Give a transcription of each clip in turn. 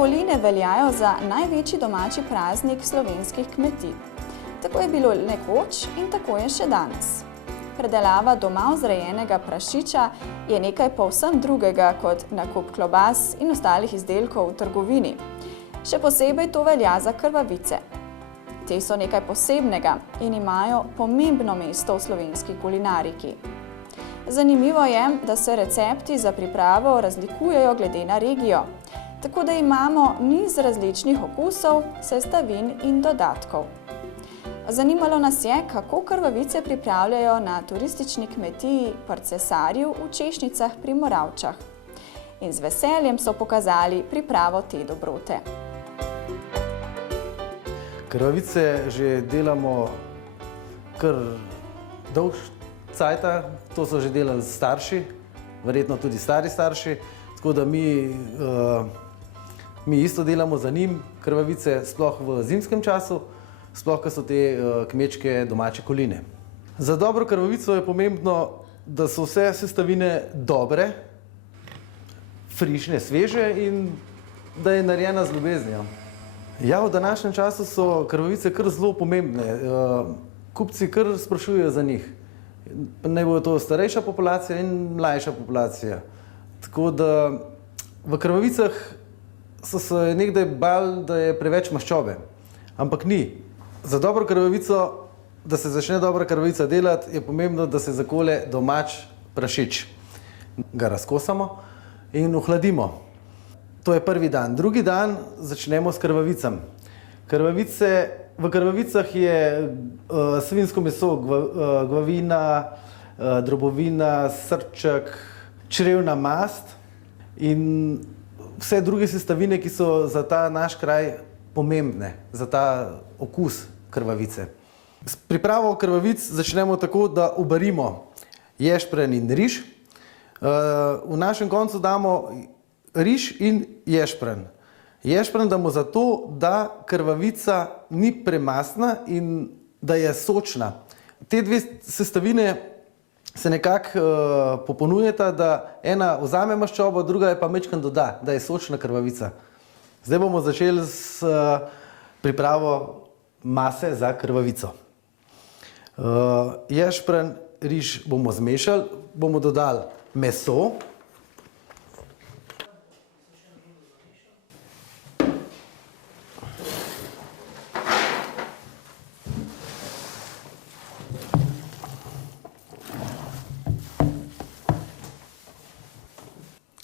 Koline veljajo za največji domači praznik slovenskih kmetij. Tako je bilo nekoč in tako je še danes. Predelava doma vzrejenega prašiča je nekaj povsem drugega kot nakup klobas in ostalih izdelkov v trgovini. Še posebej to velja za krvavice. Te so nekaj posebnega in imajo pomembno mesto v slovenski kulinariki. Zanimivo je, da se recepti za pripravo razlikujejo glede na regijo, tako da imamo niz različnih okusov, sestavin in dodatkov. Zanimalo nas je, kako krvavice pripravljajo na turistični kmetiji pri cesarju v Češnicah pri Moravčah. In z veseljem so pokazali pripravo te dobrote. Krvavice že delamo kar dolg cajta, to so že delali starši, verjetno tudi stari starši, tako da mi isto delamo za njim krvavice, sploh v zimskem času, sploh, ko so te kmečke domače koline. Za dobro krvavico je pomembno, da so vse sestavine dobre, frišne, sveže in da je narejena z ljubeznijo. Ja, v današnjem času so krvavice kar zelo pomembne. Kupci kar sprašujejo za njih. Naj bo to starejša populacija in mlajša populacija. Tako da v krvavicah so se nekdaj bali, da je preveč maščobe, ampak ni. Za dobro krvavico, da se začne dobra krvavica delati, je pomembno, da se zakole domač prašič. Ga razkosamo in ohladimo. To je prvi dan. Drugi dan začnemo s krvavicami. V krvavicah je svinjsko meso, glavina, drobovina, srček, črevna mast in vse druge sestavine, ki so za ta naš kraj pomembne, za ta okus krvavice. S pripravo krvavic začnemo tako, da ubarimo ješprenj in riž. V našem koncu damo riž in ješprenj. Ješprenj damo zato, da krvavica ni premastna in da je sočna. Te dve sestavine se nekako popolnjujeta, da ena vzame maščobo, druga je pa majčkeno doda, da je sočna krvavica. Zdaj bomo začeli s pripravo mase za krvavico. Ješprenj, riž bomo zmešali, bomo dodali meso.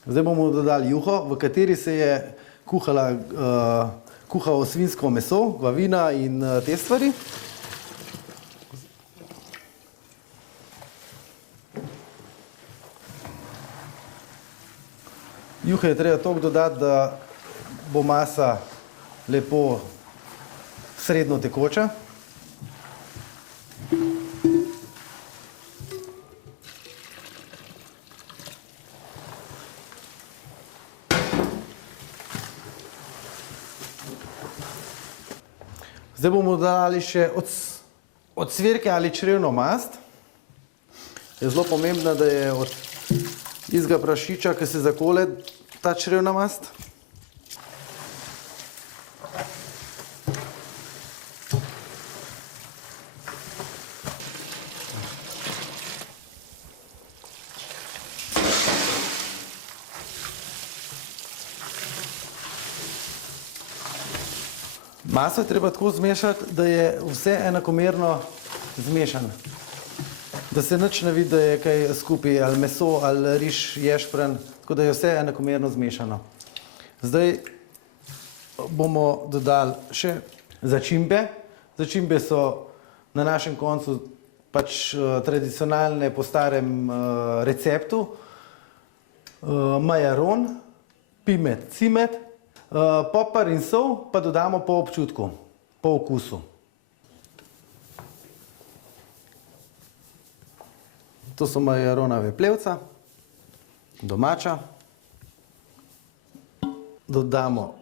Zdaj bomo dodali juho, v kateri se je kuhalo svinjsko meso, glavina in te stvari. Juhe je treba toliko dodati, da bo masa lepo srednjo tekoča. Zdaj bomo dodali še ocvirke ali črevno mast. Je zelo pomembno, da je od tistega prašiča, ki se zakole, ta črevna mast. Maso je treba tako zmešati, da je vse enakomerno zmešano. Da se nič ne vidi, da je kaj skupaj, ali meso, ali riž, ješprenj, tako da je vse enakomerno zmešano. Zdaj bomo dodali še začimbe. Začimbe so na našem koncu pač tradicionalne po starem receptu. Majaron, pimet, cimet. Poper in sol pa dodamo po občutku, po okusu. To so majaronove plevca, domača. Dodamo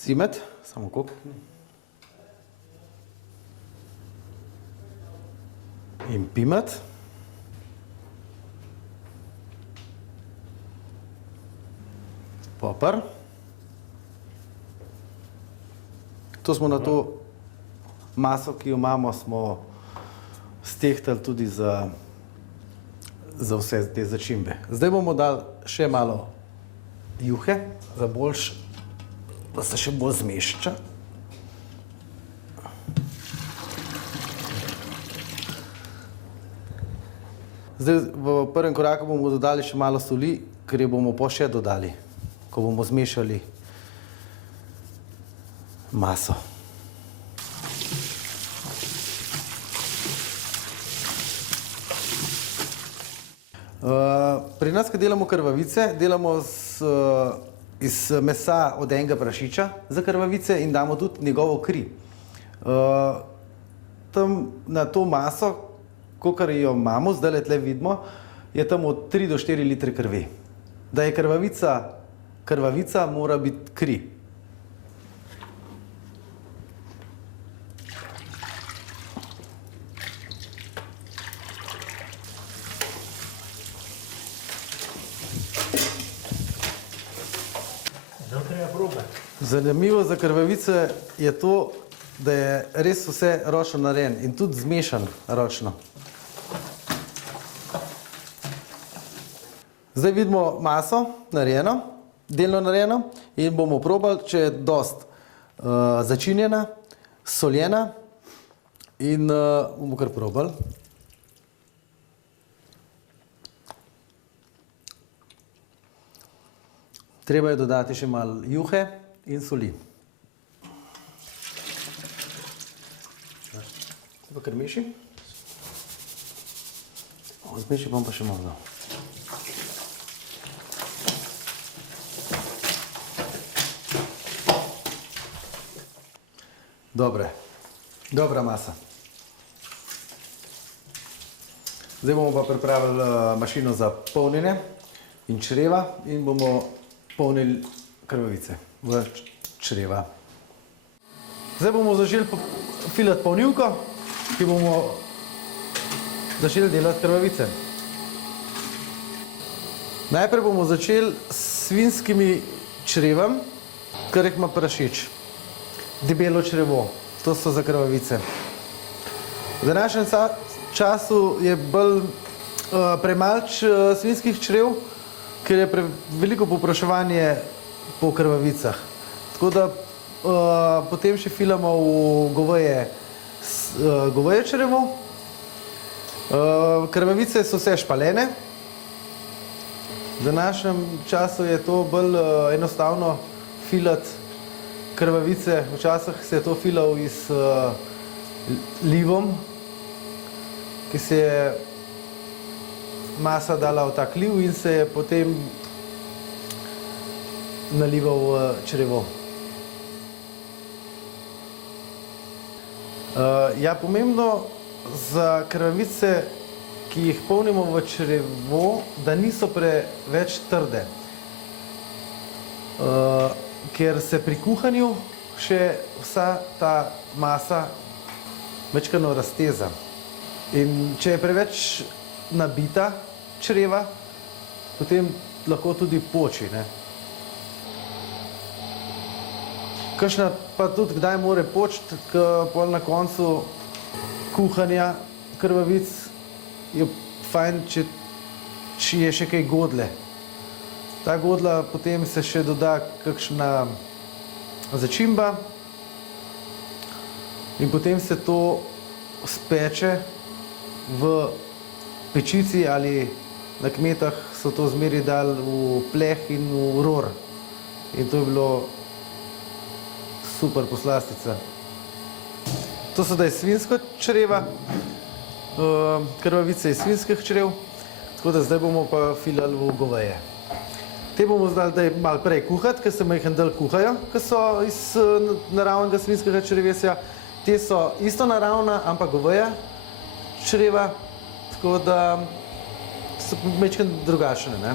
cimet, samo koliko. In pimet. Poper. To smo na to maso, ki jo imamo, smo stehtali tudi za vse te začimbe. Zdaj bomo dali še malo juhe, za boljš, da se še bolj zmešča. Zdaj v prvem koraku bomo dodali še malo soli, ker jo bomo pa še dodali, ko bomo zmešali maso. Pri nas, ko delamo krvavice, delamo iz mesa od enega prašiča za krvavice in damo tudi njegovo kri. Tam na to maso, kakor jo imamo, zdajle tle vidimo, je tam od 3 do 4 litre krvi. Da je krvavica mora biti kri. Zanimivo za krvavice je to, da je res vse ročno narejeno in tudi zmešan ročno. Zdaj vidimo maso narejeno, delno narejeno in bomo probali, če je dost začinjena, soljena in bomo kar probali. Treba je dodati še malo juhe in soli. Pa kar meši. Zmeši bom pa še malo dal. Dobra masa. Zdaj bomo pa pripravili mašino za polnjenje in čreva in bomo polnili krvavice v čreva. Zdaj bomo začeli filati polnilko, ki bomo začeli delati krvavice. Najprej bomo začeli s svinjskimi črevam, kar jih ima prašič. Debelo črevo, to so za krvavice. V današnjem času je bolj premalč svinjskih črev, ker je veliko povpraševanje po krvavicah. Tako da potem še filamo v goveje črevo. Krvavice so vse špalene. V današnjem času je to bolj enostavno filati krvavice. Včasih se je to filal s livom, ki se je masa dala v tak liv in se je potem nalival v črevo. Ja, pomembno za krvavice, ki jih polnimo v črevo, da niso preveč trde. Ker se pri kuhanju še vsa ta masa majčkeno razteza. In če je preveč nabita čreva, potem lahko tudi poči. Kakšna pa tudi kdaj mora počiti, ker pol na koncu kuhanja krvavic je fajn, če je še kaj godle. Ta godla potem se še doda kakšna začimba in potem se to speče v pečici ali na kmetah so to zmeri dali v pleh in v ror. In to je bilo super poslastica. To so zdaj svinjska čreva, krvavice iz svinjskih črev, tako da zdaj bomo pa filali v goveje. Te bomo zdaj malo prej kuhati, ker se majhen del kuhajo, ker so iz naravnega svinjskega črevesja. Te so isto naravna, ampak goveja čreva, tako da so majčkeno drugačne.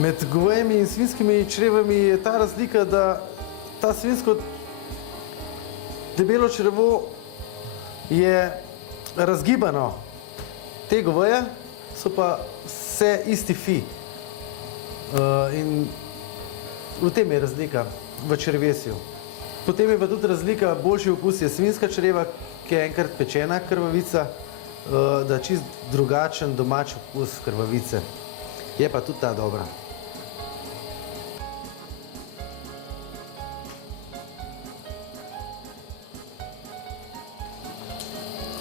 Med govejimi in svinjskimi črevami je ta razlika, da ta svinjsko debelo črevo je razgibano. Te goveje so pa vse isti fi. In v tem je razlika v črevesju. Potem je pa tudi razlika, boljši okus je svinjska čreva, ki je enkrat pečena krvavica, da je čist drugačen domač okus krvavice. Je pa tudi ta dobra.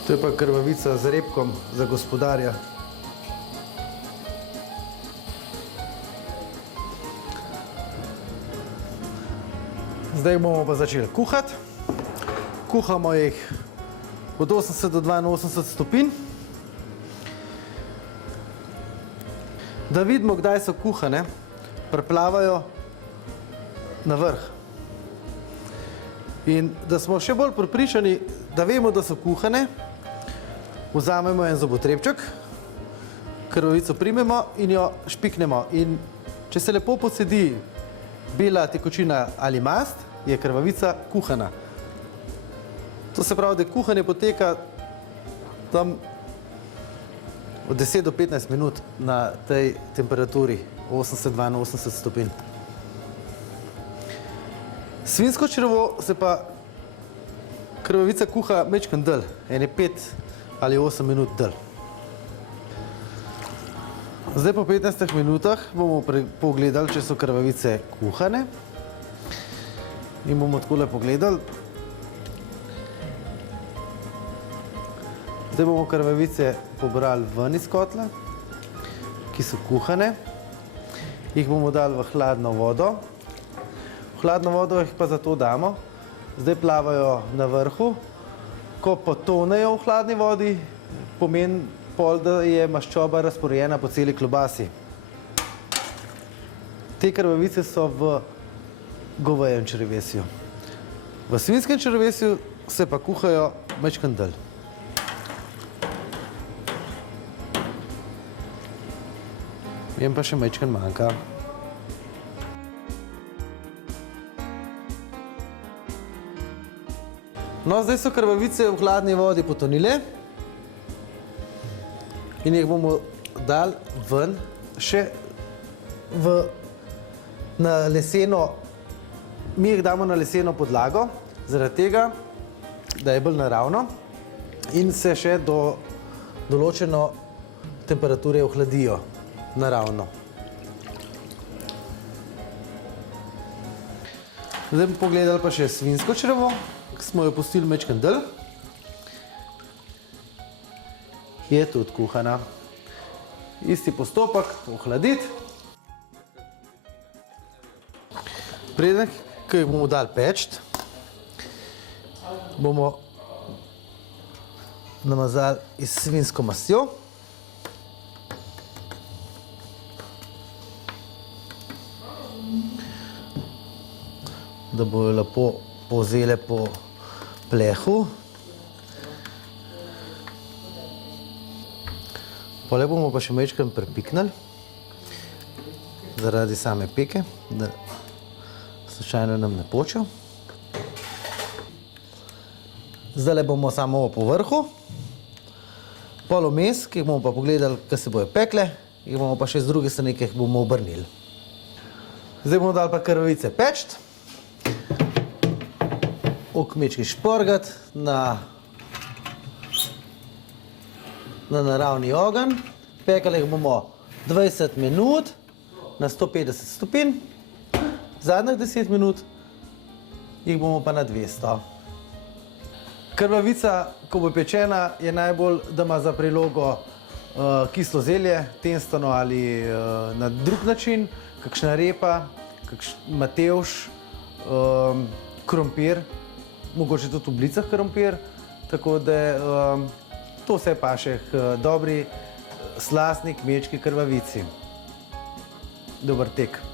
To je pa krvavica z repkom za gospodarja. Zdaj bomo pa začeli kuhati. Kuhamo jih od 80 do 82 stopinj. Da vidimo, kdaj so kuhane, priplavajo na vrh. In da smo še bolj prepričani, da vemo, da so kuhane, vzamemo en zobotrebček, krvavico primemo in jo špiknemo. In če se lepo posedi bela tekočina ali mast, je krvavica kuhana. To se pravi, da kuhanje poteka tam od 10 do 15 minut na tej temperaturi 80-82 stopinj. Svinjsko črevo se pa krvavica kuha majčkeno dlje, ene 5 ali 8 minut dlje. Zdaj po 15 minutah bomo pogledali, če so krvavice kuhane. In bomo takole pogledali. Zdaj bomo krvavice pobrali ven iz kotla, ki so kuhane. Jih bomo dali v hladno vodo. V hladno vodo jih pa zato damo. Zdaj plavajo na vrhu. Ko potonejo v hladni vodi, pomeni pol, da je maščoba razporejena po celi klobasi. Te krvavice so v govejem črevesju. V svinjskem črevesju se pa kuhajo majčkeno dlje. Jem pa še majčkeno manjka. No, zdaj so krvavice v hladni vodi potonile in jih bomo dali ven še na leseno. Mi jih damo na leseno podlago, zaradi tega, da je bolj naravno in se še do določene temperature ohladijo naravno. Zdaj bomo pogledali pa še svinjsko črevo, ki smo jo pustili majčkeno dlje. Je tudi kuhana. Isti postopek, ohladiti. Preden, ko jih bomo dali peči, bomo namazali s svinjsko mastjo. Da bojo lepo povzele po plehu. Pole bomo pa še majčkeno prepiknili zaradi same peke, da slučajno nam ne počejo. Zdajle bomo samo po vrhu. Pol vmes, ki jih bomo pa pogledali, kaj se bojo pekle, jih bomo pa še z druge strani, ki jih bomo obrnili. Zdaj bomo dali pa krvavice peči. V kmečki šporgat na naravni ogenj. Pekali jih bomo 20 minut na 150 stopinj. Zadnjih 10 minut jih bomo pa na 200. Krvavica, ko bo pečena, je najbolj, da ima za prilogo kislo zelje, tenstveno ali na drug način, kakšna repa, kakšen matevž, krompir, mogoče tudi v oblicah krompir, tako da to vse paše k dobri, slastni kmečki krvavici. Dober tek.